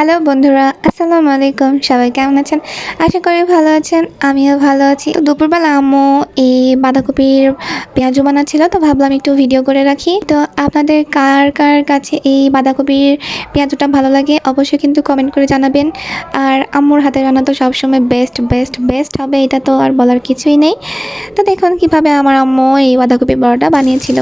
Hello বন্ধুরা, আসসালামু আলাইকুম। সবাই কেমন আছেন? আশা করি ভালো আছেন। আমিও ভালো আছি। তো দুপুরবেলা আম্মু এই বাঁধাকপির পেঁয়াজু বানাচ্ছিল, তো ভাবলাম একটু ভিডিও করে রাখি। তো আপনাদের কার কার কাছে এই বাঁধাকপির পেঁয়াজুটা ভালো লাগে অবশ্যই কিন্তু কমেন্ট করে জানাবেন। আর আম্মুর হাতের রান্না তো সবসময় বেস্ট বেস্ট বেস্ট হবে, এটা তো আর বলার কিছুই নেই। তো দেখুন কিভাবে আমার আম্মু এই বাঁধাকপির বড়াটা বানিয়েছিল।